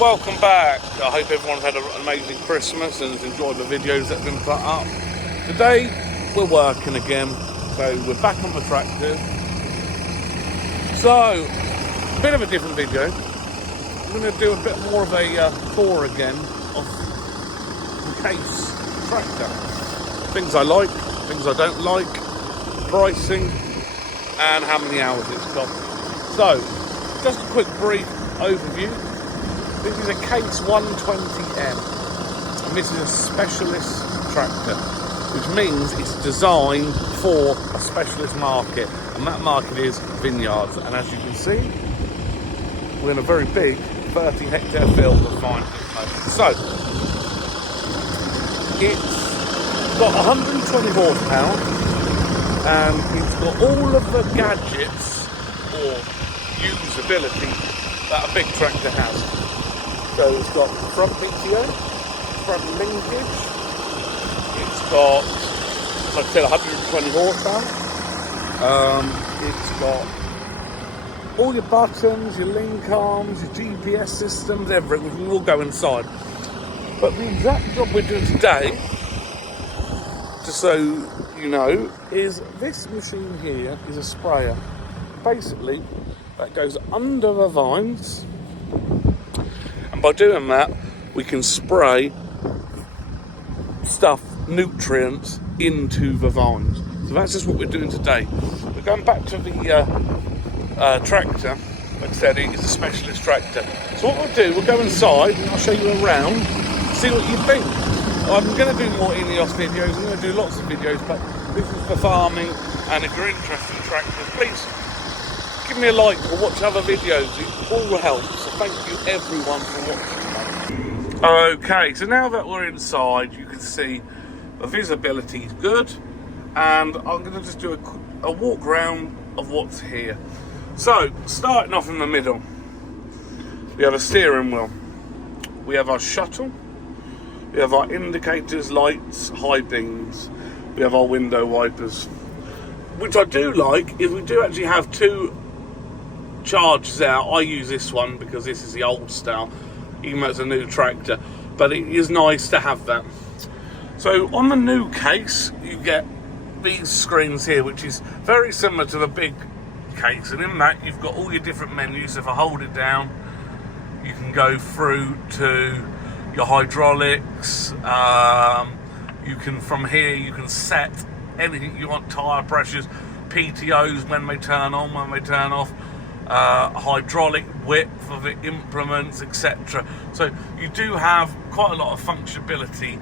Welcome back. I hope everyone's had an amazing Christmas and has enjoyed the videos that have been put up. Today we're working again, so we're back on the tractor. So, a bit of a different video. I'm going to do a bit more of a tour again of the Case tractor. Things I like, things I don't like, pricing, and how many hours it's got. So, just a quick brief overview. This is a Case 120M, and this is a specialist tractor, which means it's designed for a specialist market, and that market is vineyards. And as you can see, we're in a very big 30-hectare field of vine. So, it's got 120 horsepower, and it's got all of the gadgets or usability that a big tractor has. So it's got front PTO, front linkage, it's got, like I said, 120 horsepower, it's got all your buttons, your link arms, your GPS systems, everything. We will go inside. But the exact job we're doing today, just so you know, is this machine here is a sprayer. Basically, that goes under the vines, and by doing that, we can spray stuff, nutrients, into the vines. So that's just what we're doing today. We're going back to the tractor. Like I said, it is a specialist tractor. So what we'll do, we'll go inside and I'll show you around, see what you think. I'm going to do more Ineos videos, I'm going to do lots of videos, but this is for farming, and if you're interested in tractors, please give me a like or watch other videos. It all helps. So thank you everyone for watching. Okay, so now that we're inside, you can see the visibility is good, and I'm going to just do a walk around of what's here. So, starting off in the middle, we have a steering wheel, we have our shuttle, we have our indicators, lights, high beams, we have our window wipers. Which I do like is we do actually have two chargers out. I use this one because this is the old style, even though it's a new tractor, but it is nice to have that. So on the new Case, you get these screens here, which is very similar to the big Case, and in that you've got all your different menus. If I hold it down, you can go through to your hydraulics. You can, from here, you can set anything you want, tyre pressures, PTOs, when they turn on, when they turn off, hydraulic width of the implements, etc. So you do have quite a lot of functionality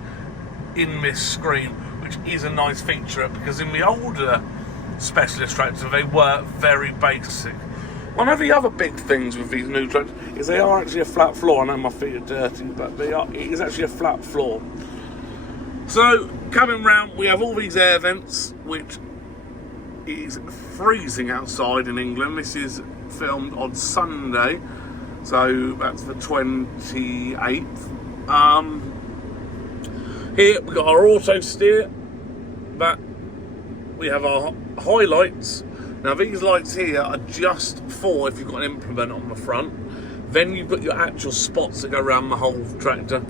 in this screen, which is a nice feature, because in the older specialist tractors they were very basic. One of the other big things with these new tractors is they are actually a flat floor. I know my feet are dirty, but it is actually a flat floor. So coming round, we have all these air vents, which is freezing outside in England. This is filmed on Sunday, so that's the 28th. Here we've got our auto steer, but we have our highlights. Now these lights here are just for if you've got an implement on the front. Then you've got your actual spots that go around the whole tractor.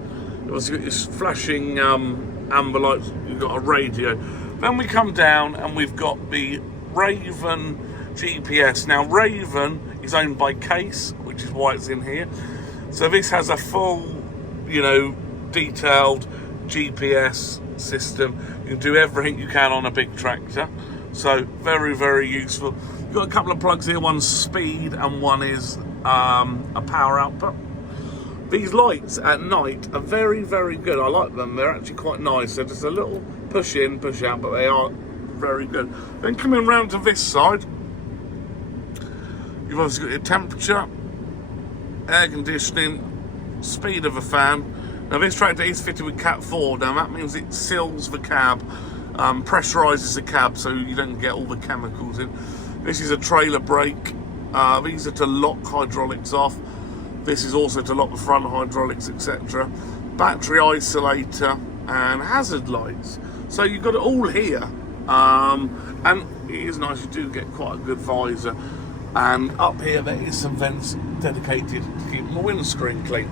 You've also got your flashing amber lights, you've got a radio. Then we come down and we've got the Raven GPS. Now Raven is owned by Case, which is why it's in here. So this has a full, detailed GPS system. You can do everything you can on a big tractor. So very, very useful. You've got a couple of plugs here, one's speed and one is a power output. These lights at night are very, very good. I like them. They're actually quite nice. They're just a little push in, push out, but they are very good. Then coming round to this side, you've obviously got your temperature, air conditioning, speed of a fan. Now this tractor is fitted with Cat 4. Now that means it seals the cab, pressurises the cab so you don't get all the chemicals in. This is a trailer brake. These are to lock hydraulics off. This is also to lock the front hydraulics, etc. Battery isolator and hazard lights. So you've got it all here. And it is nice, you do get quite a good visor. And up here there is some vents dedicated to keep my windscreen clean.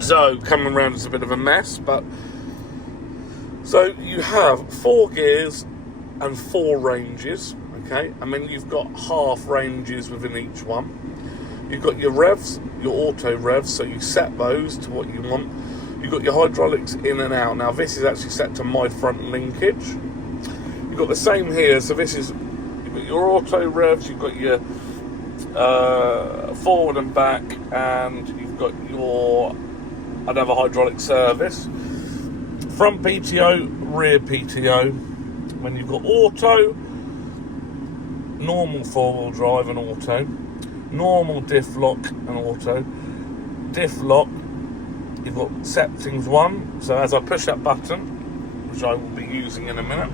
So coming around is a bit of a mess, but so you have 4 gears and 4 ranges, okay? I mean, you've got half ranges within each one. You've got your revs, your auto revs, so you set those to what you want. You've got your hydraulics in and out. Now this is actually set to my front linkage. You've got the same here, so this is, you've got your auto revs, you've got your forward and back, and you've got your another hydraulic service. Front PTO, rear PTO. When you've got auto, normal 4-wheel drive and auto, normal diff lock and auto. Diff lock, you've got settings 1, so as I push that button, which I will be using in a minute,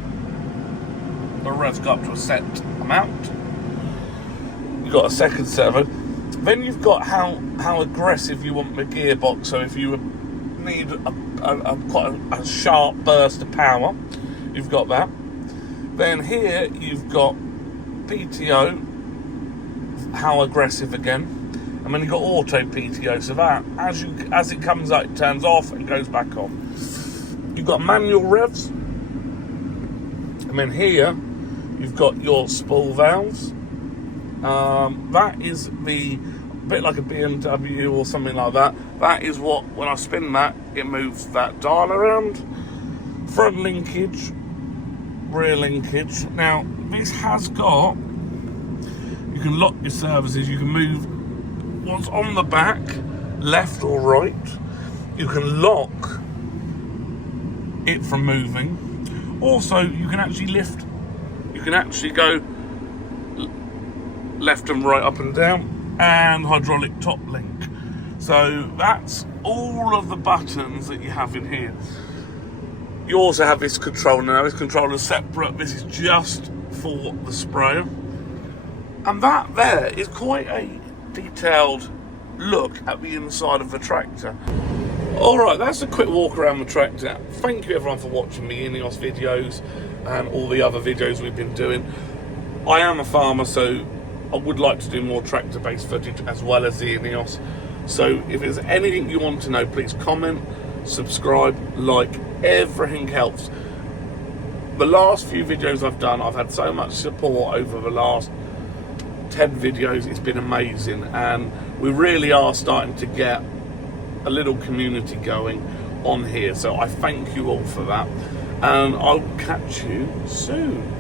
the revs go up to a set amount. You've got a second servo. Then you've got how aggressive you want the gearbox, so if you need quite a sharp burst of power, you've got that. Then here you've got PTO, how aggressive again, and then you've got auto PTO, so that as it comes out it turns off and goes back on. You've got manual revs, and then here you've got your spool valves. That is a bit like a BMW or something like that. That is what, when I spin that, it moves that dial around. Front linkage, rear linkage. Now this has got, you can lock your services, you can move what's on the back, left or right. You can lock it from moving. Also, you can actually lift, you can actually go left and right, up and down, and hydraulic top link. So that's all of the buttons that you have in here. You also have this controller. Now this controller is separate. This is just for the sprayer. And that there is quite a detailed look at the inside of the tractor. Alright, that's a quick walk around the tractor. Thank you everyone for watching the Ineos videos and all the other videos we've been doing. I am a farmer, so I would like to do more tractor-based footage as well as the Ineos. So if there's anything you want to know, please comment, subscribe, like, everything helps. The last few videos I've done, I've had so much support over the last 10 videos, it's been amazing, and we really are starting to get a little community going on here, so I thank you all for that, and I'll catch you soon.